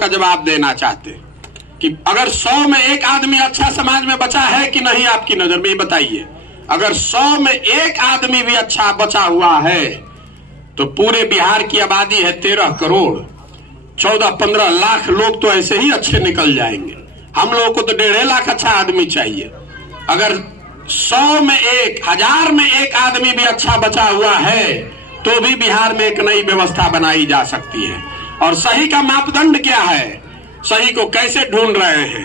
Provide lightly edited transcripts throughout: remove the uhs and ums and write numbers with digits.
का जवाब देना चाहते कि अगर 100 में एक आदमी अच्छा समाज में बचा है कि नहीं, आपकी नजर में ये बताइए। अगर 100 में एक आदमी भी अच्छा बचा हुआ है तो पूरे बिहार की आबादी है 13 करोड़, 14-15 लाख लोग तो ऐसे ही अच्छे निकल जाएंगे। हम लोगों को तो 1.5 लाख अच्छा आदमी चाहिए। अगर 100 में एक, 1000 में एक आदमी भी अच्छा बचा हुआ है तो भी बिहार में एक नई व्यवस्था बनाई जा सकती है। और सही का मापदंड क्या है, सही को कैसे ढूंढ रहे हैं,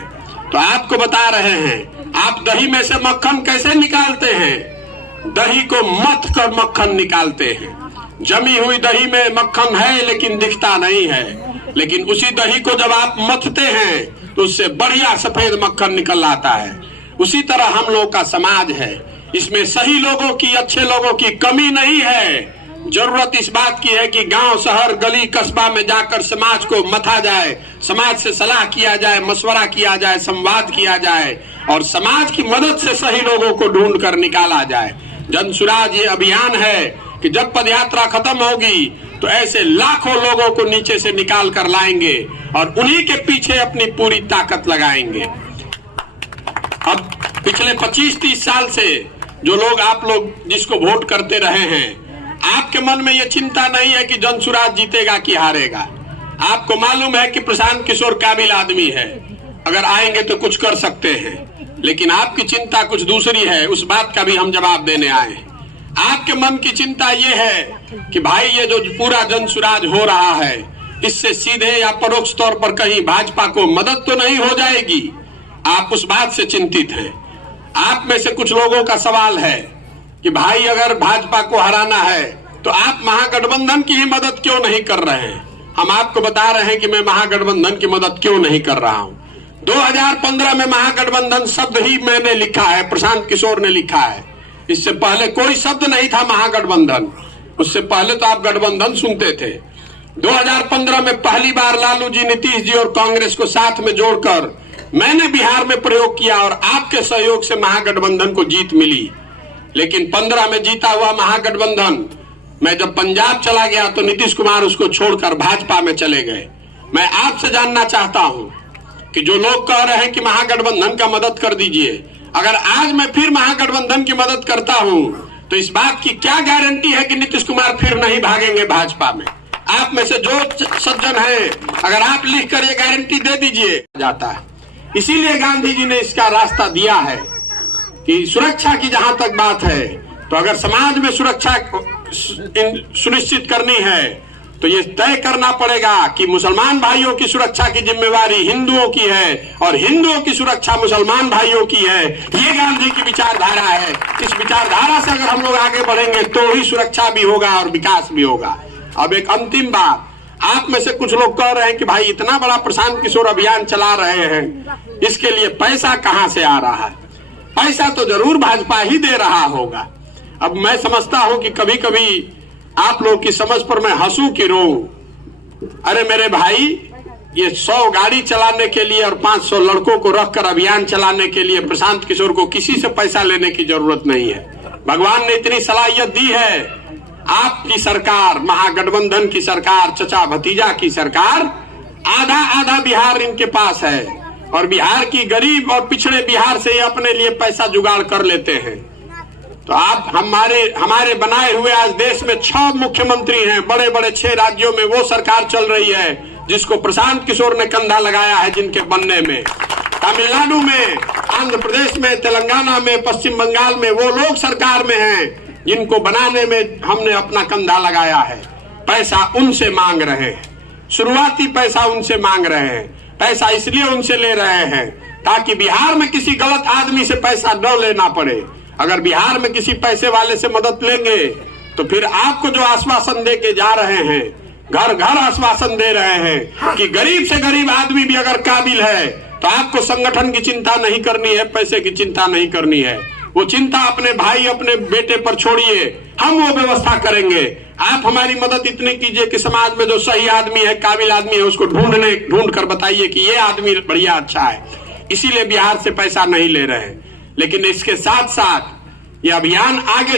तो आपको बता रहे हैं। आप दही में से मक्खन कैसे निकालते हैं? दही को मथ कर मक्खन निकालते हैं। जमी हुई दही में मक्खन है लेकिन दिखता नहीं है, लेकिन उसी दही को जब आप मथते हैं तो उससे बढ़िया सफेद मक्खन निकल आता है। उसी तरह हम लोग का समाज है, इसमें सही लोगों की, अच्छे लोगों की कमी नहीं है। जरूरत इस बात की है कि गांव, शहर, गली, कस्बा में जाकर समाज को मथा जाए, समाज से सलाह किया जाए, मशवरा किया जाए, संवाद किया जाए और समाज की मदद से सही लोगों को ढूंढ कर निकाला जाए। जनसुराज ये अभियान है कि जब पदयात्रा खत्म होगी तो ऐसे लाखों लोगों को नीचे से निकाल कर लाएंगे और उन्हीं के पीछे अपनी पूरी ताकत लगाएंगे। अब पिछले 25-30 साल से जो लोग, आप लोग जिसको वोट करते रहे हैं, आपके मन में यह चिंता नहीं है कि जनसुराज जीतेगा कि हारेगा। आपको मालूम है कि प्रशांत किशोर काबिल आदमी है, अगर आएंगे तो कुछ कर सकते हैं। लेकिन आपकी चिंता कुछ दूसरी है, उस बात का भी हम जवाब देने आए हैं। आपके मन की चिंता ये है कि भाई ये जो पूरा जनसुराज हो रहा है, इससे सीधे या परोक्ष तौर पर कहीं भाजपा को मदद तो नहीं हो जाएगी। आप उस बात से चिंतित हैं। आप में से कुछ लोगों का सवाल है कि भाई अगर भाजपा को हराना है तो आप महागठबंधन की ही मदद क्यों नहीं कर रहे हैं? हम आपको बता रहे हैं कि मैं महागठबंधन की मदद क्यों नहीं कर रहा हूं। 2015 में महागठबंधन शब्द ही मैंने लिखा है, प्रशांत किशोर ने लिखा है। इससे पहले कोई शब्द नहीं था महागठबंधन, उससे पहले तो आप गठबंधन सुनते थे। 2015 में पहली बार लालू जी, नीतीश जी और कांग्रेस को साथ में जोड़कर मैंने बिहार में प्रयोग किया और आपके सहयोग से महागठबंधन को जीत मिली। लेकिन 15 में जीता हुआ महागठबंधन, मैं जब पंजाब चला गया तो नीतीश कुमार उसको छोड़कर भाजपा में चले गए। मैं आपसे जानना चाहता हूं कि जो लोग कह रहे हैं कि महागठबंधन का मदद कर दीजिए, अगर आज मैं फिर महागठबंधन की मदद करता हूं तो इस बात की क्या गारंटी है कि नीतीश कुमार फिर नहीं भागेंगे भाजपा में? आप में से जो सज्जन हैं, अगर आप लिखकर ये गारंटी दे दीजिए जाता है। इसीलिए गांधी जी ने इसका रास्ता दिया है कि सुरक्षा की जहां तक बात है, तो अगर समाज में सुरक्षा सुनिश्चित करनी है तो ये तय करना पड़ेगा कि मुसलमान भाइयों की सुरक्षा की जिम्मेवारी हिंदुओं की है और हिंदुओं की सुरक्षा मुसलमान भाइयों की है। ये गांधी की विचारधारा है। इस विचारधारा से अगर हम लोग आगे बढ़ेंगे तो ही सुरक्षा भी होगा और विकास भी होगा। अब एक अंतिम बात, आप में से कुछ लोग कह रहे हैं कि भाई इतना बड़ा प्रशांत किशोर अभियान चला रहे हैं, इसके लिए पैसा कहां से आ रहा है? पैसा तो जरूर भाजपा ही दे रहा होगा। अब मैं समझता हूं कि कभी कभी आप लोग की समझ पर मैं हंसू कि रोऊं। अरे मेरे भाई, ये 100 गाड़ी चलाने के लिए और 500 लड़कों को रखकर अभियान चलाने के लिए प्रशांत किशोर को किसी से पैसा लेने की जरूरत नहीं है। भगवान ने इतनी सलाहियत दी है। आपकी सरकार, महागठबंधन की सरकार, चचा भतीजा की सरकार, आधा आधा बिहार इनके पास है और बिहार की गरीब और पिछड़े बिहार से ये अपने लिए पैसा जुगाड़ कर लेते हैं। तो आप हमारे बनाए हुए आज देश में 6 मुख्यमंत्री हैं, बड़े बड़े 6 राज्यों में वो सरकार चल रही है जिसको प्रशांत किशोर ने कंधा लगाया है, जिनके बनने में तमिलनाडु में, आंध्र प्रदेश में, तेलंगाना में, पश्चिम बंगाल में वो लोग सरकार में हैं जिनको बनाने में हमने अपना कंधा लगाया है। पैसा उनसे मांग रहे हैं, शुरुआती पैसा उनसे मांग रहे हैं। पैसा इसलिए उनसे ले रहे हैं ताकि बिहार में किसी गलत आदमी से पैसा न लेना पड़े। अगर बिहार में किसी पैसे वाले से मदद लेंगे तो फिर आपको जो आश्वासन दे के जा रहे हैं, घर घर आश्वासन दे रहे हैं कि गरीब से गरीब आदमी भी अगर काबिल है तो आपको संगठन की चिंता नहीं करनी है, पैसे की चिंता नहीं करनी है। वो चिंता अपने भाई, अपने बेटे पर छोड़िए, हम वो व्यवस्था करेंगे। आप हमारी मदद इतनी कीजिए कि समाज में जो सही आदमी है, काबिल आदमी है, उसको ढूंढ कर बताइए कि ये आदमी बढ़िया अच्छा है। इसीलिए बिहार से पैसा नहीं ले रहे हैं। लेकिन इसके साथ साथ ये अभियान आगे